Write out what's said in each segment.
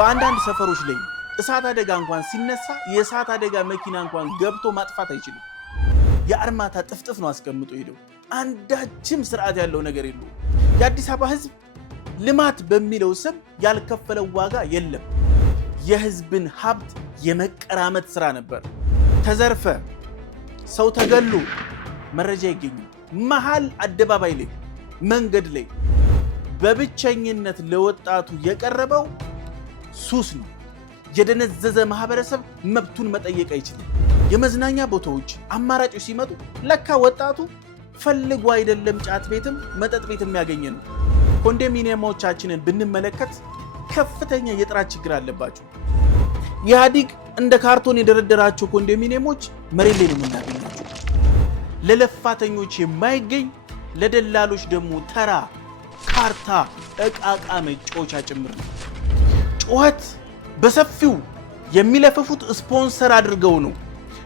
በአንዳንድ ሰፈሮች ላይ እሳት አደጋ እንኳን ሲነሳ የእሳት አደጋ መኪና እንኳን ገብቶ ማጥፋት አይችልም። የአርማታ ጥፍጥፍ ነው አስቀምጦ ሄደው አንዳችም ስርዓት ያለው ነገር የለው። የአዲስ አበባ ህዝብ ልማት በሚለው ስም ያልከፈለው ዋጋ የለም። የህዝብን ሀብት የመቀራመት ስራ ነበር። ተዘርፈ ሰው ተገሎ መረጃ ይገኛል። መሃል አደባባይ ላይ መንገድ ላይ በብቸኝነት ለወጣቱ የቀረበው ሱስ ነው። የደነዘዘ ማህበረሰብ መብቱን መጠየቅ አይችልም። የመዝናኛ ቦታዎች አማራጮች ሲመጡ ለካ ወጣቱ ፈልጎ አይደለም ጫት ቤትም መጠጥ ቤትም ያገኘ ነው። ኮንዶሚኒየሞቻችንን ብንመለከት ከፍተኛ የጥራት ችግር አለባቸው። ኢህአዲግ እንደ ካርቶን የደረደራቸው ኮንዶሚኒየሞች መሬት ላይ ነው የምናገኛቸው። ለለፋተኞች የማይገኝ ለደላሎች ደግሞ ተራ ካርታ እቃቃ መጫወቻ ጭምር ነው። ጩኸት በሰፊው የሚለፈፉት ስፖንሰር አድርገው ነው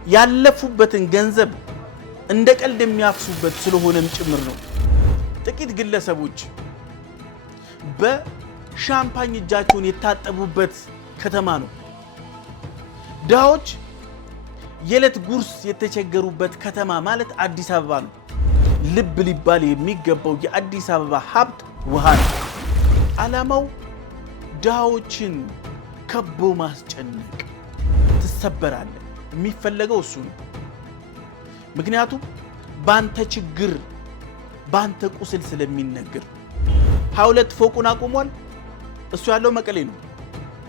ያለፉበትን ገንዘብ እንደ ቀልድ የሚያፍሱበት ስለሆነም ጭምር ነው። ጥቂት ግለሰቦች በሻምፓኝ እጃቸውን የታጠቡበት ከተማ ነው። ድሃዎች የዕለት ጉርስ የተቸገሩበት ከተማ ማለት አዲስ አበባ ነው። ልብ ሊባል የሚገባው የአዲስ አበባ ሀብት ውሃ ነው። ዓላማው ድሃዎችን ከቦ ማስጨነቅ። ትሰበራለህ። የሚፈለገው እሱ ነው። ምክንያቱም ባንተ ችግር ባንተ ቁስል ስለሚነገር 22 ፎቁን አቁሟል። እሱ ያለው መቀሌ ነው።